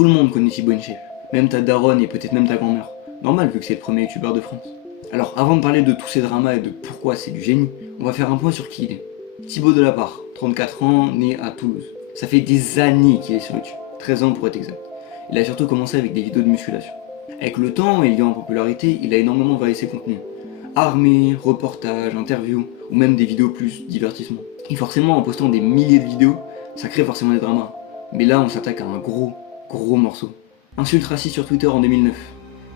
Tout le monde connaît Thibaut InShape, même ta daronne et peut-être même ta grand-mère. Normal vu que c'est le premier youtubeur de France. Alors avant de parler de tous ces dramas et de pourquoi c'est du génie, on va faire un point sur qui il est. Thibaut Delapare, 34 ans, né à Toulouse. Ça fait des années qu'il est sur YouTube, 13 ans pour être exact. Il a surtout commencé avec des vidéos de musculation. Avec le temps et liant en popularité, il a énormément varié ses contenus. Armées, reportages, interviews, ou même des vidéos plus divertissement. Et forcément, en postant des milliers de vidéos, ça crée forcément des dramas. Mais là, on s'attaque à un gros morceau. Insulte raciste sur Twitter en 2009.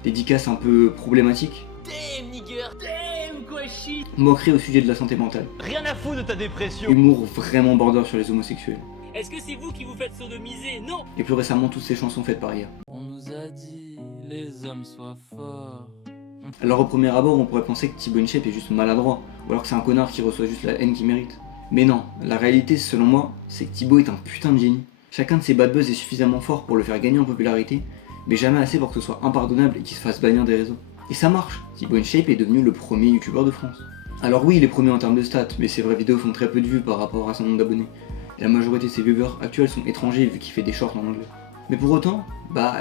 Dédicace un peu problématique. Damn nigger, damn quoi shit. Moquerie au sujet de la santé mentale. Rien à foutre de ta dépression. Humour vraiment border sur les homosexuels. Est-ce que c'est vous qui vous faites sodomiser? Non. Et plus récemment, toutes ces chansons faites par IA. On nous a dit, les hommes soient forts. Alors au premier abord, on pourrait penser que Thibaut InShape est juste maladroit, ou alors que c'est un connard qui reçoit juste la haine qu'il mérite. Mais non, la réalité, selon moi, c'est que Thibaut est un putain de génie. Chacun de ses bad buzz est suffisamment fort pour le faire gagner en popularité, mais jamais assez pour que ce soit impardonnable et qu'il se fasse bannir des réseaux. Et ça marche, Thibaut InShape est devenu le premier youtubeur de France. Alors oui, il est premier en termes de stats, mais ses vraies vidéos font très peu de vues par rapport à son nombre d'abonnés. Et la majorité de ses viewers actuels sont étrangers vu qu'il fait des shorts en anglais. Mais pour autant,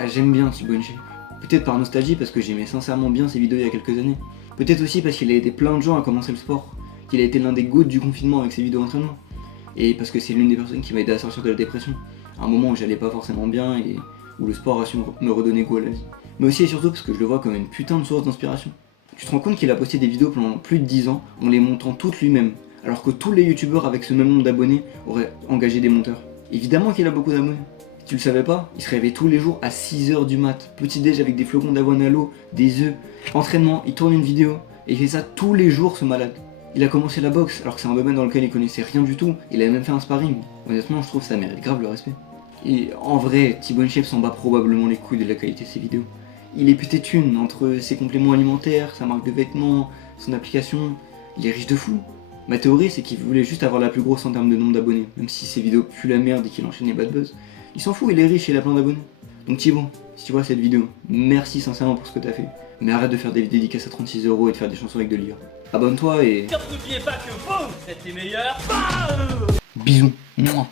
j'aime bien Thibaut InShape. Peut-être par nostalgie parce que j'aimais sincèrement bien ses vidéos il y a quelques années. Peut-être aussi parce qu'il a aidé plein de gens à commencer le sport, qu'il a été l'un des GOAT du confinement avec ses vidéos d'entraînement. Et parce que c'est l'une des personnes qui m'a aidé à sortir de la dépression, à un moment où j'allais pas forcément bien et où le sport a su me redonner goût à la vie. Mais aussi et surtout parce que je le vois comme une putain de source d'inspiration. Tu te rends compte qu'il a posté des vidéos pendant plus de 10 ans en les montant toutes lui-même, alors que tous les youtubeurs avec ce même nombre d'abonnés auraient engagé des monteurs. Évidemment qu'il a beaucoup d'abonnés. Si tu le savais pas, il se réveille tous les jours à 6h du mat, petit déj avec des flocons d'avoine à l'eau, des œufs, entraînement, il tourne une vidéo, et il fait ça tous les jours ce malade. Il a commencé la boxe alors que c'est un domaine dans lequel il connaissait rien du tout, il avait même fait un sparring. Honnêtement, je trouve que ça mérite grave le respect. Et en vrai, Thibaut InShape s'en bat probablement les couilles de la qualité de ses vidéos. Il est peut-être une entre ses compléments alimentaires, sa marque de vêtements, son application, il est riche de fou. Ma théorie c'est qu'il voulait juste avoir la plus grosse en termes de nombre d'abonnés, même si ses vidéos puent la merde et qu'il enchaîne les bad buzz. Il s'en fout, il est riche et il a plein d'abonnés. Donc Thibaut, si tu vois cette vidéo, merci sincèrement pour ce que t'as fait. Mais arrête de faire des dédicaces à 36€ et de faire des chansons avec de l'IA. Abonne-toi et... N'oubliez pas que vous êtes les meilleurs. Bisous. Mouah.